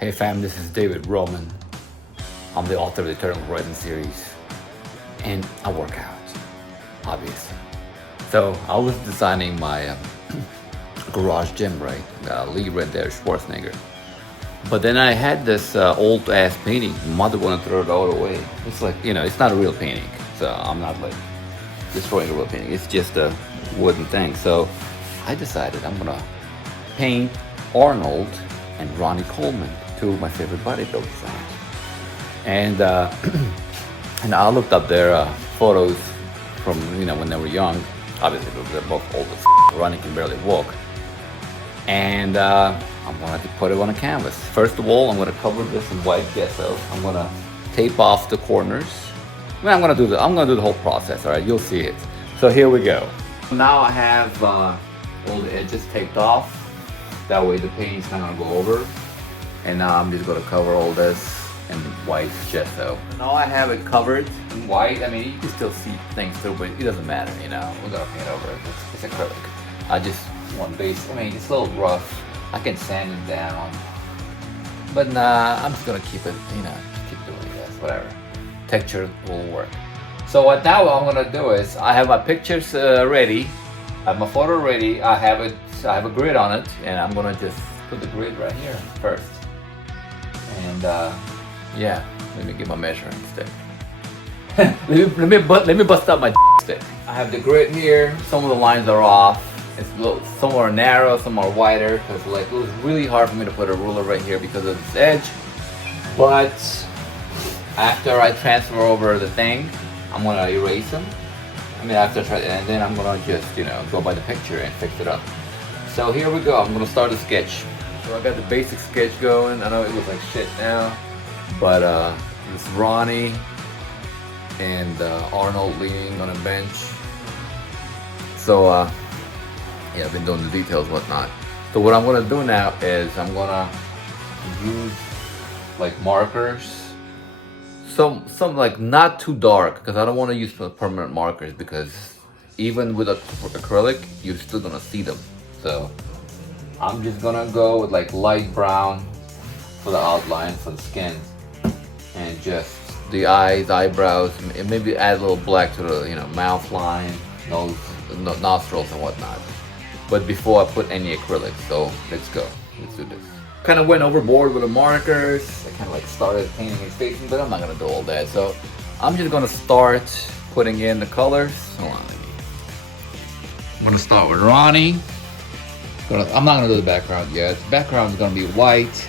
Hey fam, this is David Roman. I'm the author of the Eternal Horizon series, and I work out, obviously. So I was designing my garage gym, right? Lee right there, Schwarzenegger. But then I had this old ass painting. Mother wanted to throw it all away. It's like, it's not a real painting. So I'm not like destroying a real painting. It's just a wooden thing. So I decided I'm gonna paint Arnold and Ronnie Coleman, two of my favorite bodybuilders. And and I looked up their photos from when they were young. Obviously they're both old as Ronnie can barely walk. And I'm gonna put it on a canvas. First of all, I'm gonna cover this in white gesso. I'm gonna tape off the corners. I'm gonna do the whole process. All right, you'll see it. So here we go. Now I have all the edges taped off. That way the paint's not gonna go over. And now I'm just gonna cover all this in white gesso. Now I have it covered in white. I mean, you can still see things through, but it doesn't matter. We're gonna paint over it. It's acrylic. I just want base. I mean, it's a little rough. I can sand it down, but nah, I'm just gonna keep it. Just keep doing this. Whatever. Texture will work. So what I'm gonna do is I have my pictures ready. I have my photo ready. I have a grid on it, and I'm gonna just put the grid right here first. And yeah, let me get my measuring stick. let me bust out my stick. I have the grid here. Some of the lines are off. Some are narrow, some are wider. Cause it was really hard for me to put a ruler right here because of this edge. But after I transfer over the thing, I'm gonna erase them. And then I'm gonna just go by the picture and fix it up. So here we go. I'm gonna start the sketch. So I got the basic sketch going. I know it looks like shit now, but it's Ronnie and Arnold leaning on a bench. So yeah, I've been doing the details, whatnot. So what I'm gonna do now is I'm gonna use like markers. Some like not too dark, because I don't want to use permanent markers, because even with acrylic, you're still gonna see them. So I'm just gonna go with like light brown for the outline, for the skin, and just the eyes, eyebrows, and maybe add a little black to the mouth line, nose, nostrils, and whatnot. But before I put any acrylic, so let's go. Let's do this. Kind of went overboard with the markers. I kind of like started painting his face, but I'm not gonna do all that. So I'm just gonna start putting in the colors. Hold on. I'm gonna start with Ronnie. I'm not gonna do the background yet. The background is gonna be white,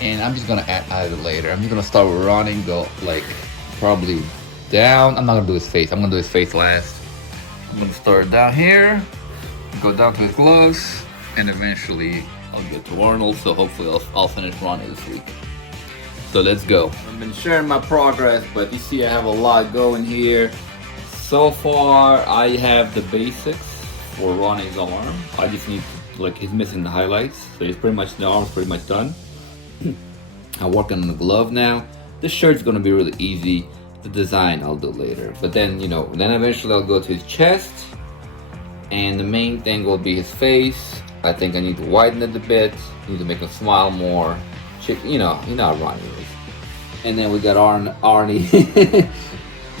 and I'm just gonna add it later. I'm just gonna start with Ronnie and go like probably down. I'm not gonna do his face. I'm gonna do his face last. I'm gonna start down here, go down to his gloves, and eventually I'll get to Arnold. So hopefully I'll finish Ronnie this week. So let's go. I've been sharing my progress, but you see I have a lot going here. So far I have the basics for Ronnie's arm. I just need he's missing the highlights, so the arm's pretty much done. I'm working on the glove now. This shirt's gonna be really easy. The design I'll do later, but then then eventually I'll go to his chest, and the main thing will be his face. I think I need to widen it a bit. Need to make him smile more. You know how Ronnie is. And then we got Arnie.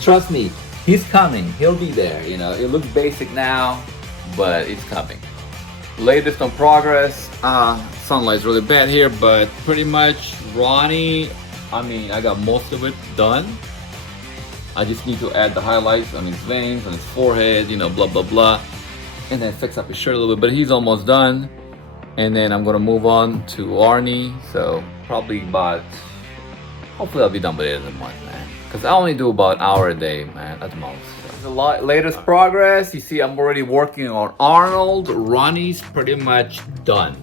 Trust me, he's coming. He'll be there. It looks basic now, but it's coming. Latest on progress. Sunlight's really bad here, but pretty much Ronnie, I got most of it done. I just need to add the highlights on his veins, on his forehead, blah blah blah, and then fix up his shirt a little bit, but he's almost done. And then I'm gonna move on to Arnie. So probably hopefully I'll be done by the end of the month, man, because I only do about an hour a day, man, at the most. The latest progress, you see I'm already working on Arnold. Ronnie's pretty much done.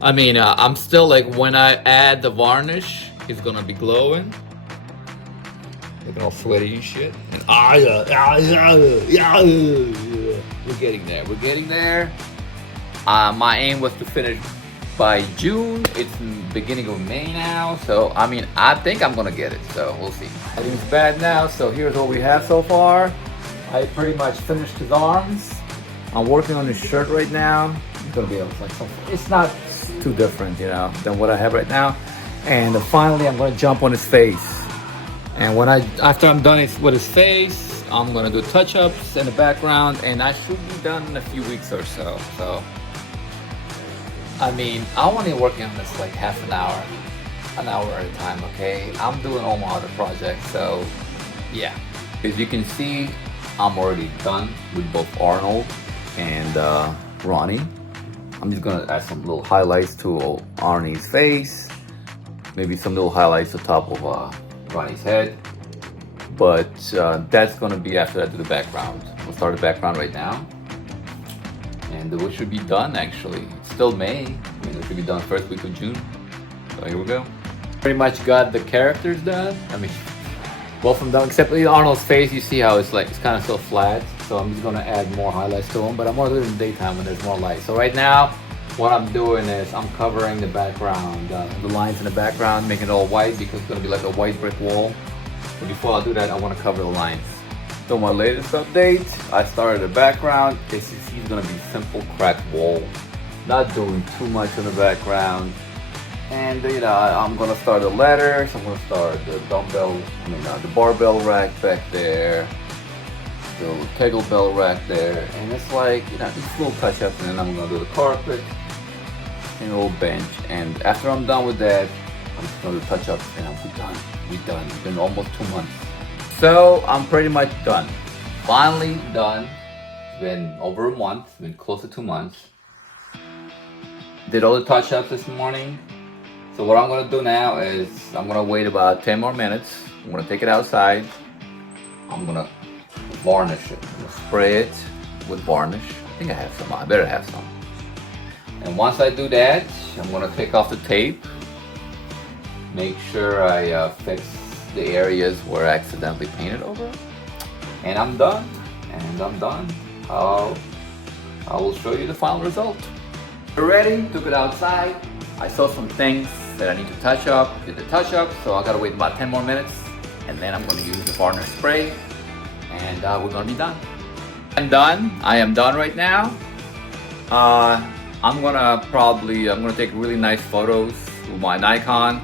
I'm still when I add the varnish, it's gonna be glowing. Looking all sweaty and shit. And we're getting there. My aim was to finish by June. It's the beginning of May now, so I think I'm gonna get it, so we'll see. Everything's bad now, so here's what we have so far. I pretty much finished his arms. I'm working on his shirt right now. It's gonna be it's not too different, than what I have right now. And finally, I'm gonna jump on his face. And after I'm done with his face, I'm gonna do touch-ups in the background, and I should be done in a few weeks or so. So, I mean, I'm only working on this like half an hour at a time, okay? I'm doing all my other projects, so yeah. As you can see, I'm already done with both Arnold and Ronnie. I'm just gonna add some little highlights to Arnie's face, maybe some little highlights to the top of Ronnie's head, but that's gonna be after I do the background. We'll start the background right now, and we should be done actually. It's still May, I mean, it should be done first week of June. So here we go. Pretty much got the characters done. I mean, both of them done, except Arnold's face. You see how it's kind of so flat. So I'm just gonna add more highlights to him, but I'm gonna do it in the daytime when there's more light. So right now, what I'm doing is I'm covering the background, the lines in the background, making it all white because it's gonna be like a white brick wall. But before I do that, I wanna cover the lines. So my latest update, I started the background. It's gonna be simple cracked wall, not doing too much in the background. And you know, I'm gonna start the ladder. So I'm gonna start the the barbell rack back there, the kettlebell rack there, and it's like, you know, just little touch-ups, and then I'm gonna do the carpet and a little bench. And after I'm done with that, I'm just gonna do touch-ups, and I'll be done. We're done. It's been almost 2 months, so I'm pretty much done. Finally done. It's been over a month. It's been close to 2 months. Did all the touch-ups this morning. So what I'm gonna do now is I'm gonna wait about 10 more minutes. I'm gonna take it outside. I'm gonna varnish it. I'm gonna spray it with varnish. I think I have some. I better have some. And once I do that, I'm gonna take off the tape. Make sure I fix the areas where I accidentally painted over. And I'm done. I will show you the final result. We're ready. Took it outside. I saw some things that I need to touch up, did the touch up, so I gotta wait about 10 more minutes, and then I'm gonna use the varnish spray, and we're gonna be done. I am done right now. I'm gonna take really nice photos with my Nikon,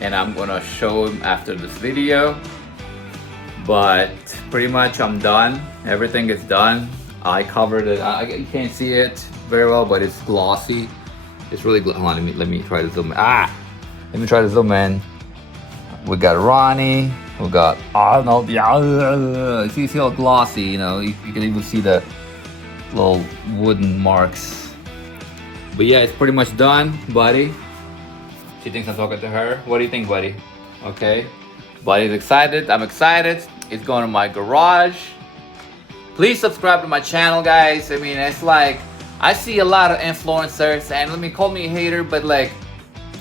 and I'm gonna show them after this video. But pretty much I'm done. Everything is done. I covered it. You can't see it very well, but it's glossy. It's really hold on, let me try to zoom in. Let me try to zoom in. We got Ronnie, we got Arnold. Yeah, see how glossy, you know, you can even see the little wooden marks. But yeah, it's pretty much done, buddy. She thinks I'm talking to her. What do you think, buddy? Okay. Buddy's excited, I'm excited. It's going to my garage. Please subscribe to my channel, guys. I mean, it's like, I see a lot of influencers, and let me call me a hater, but like,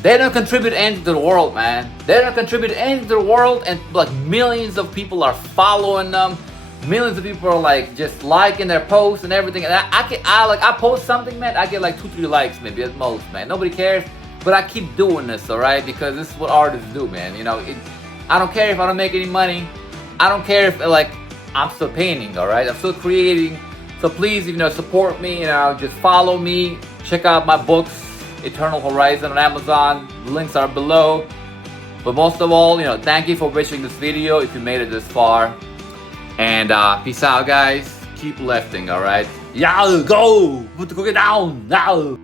they don't contribute anything to the world, man. They don't contribute anything to the world, and like millions of people are following them. Millions of people are like just liking their posts and everything. And I post something, man, I get like 2-3 likes maybe at most, man. Nobody cares, but I keep doing this, all right? Because this is what artists do, man. You know, I don't care if I don't make any money. I don't care if like I'm still painting, all right? I'm still creating. So please, you know, support me, you know, just follow me. Check out my books, Eternal Horizon on Amazon. The links are below. But most of all, you know, thank you for watching this video if you made it this far. And peace out, guys. Keep lifting, all right? Yeah, go! Put the cookie down now!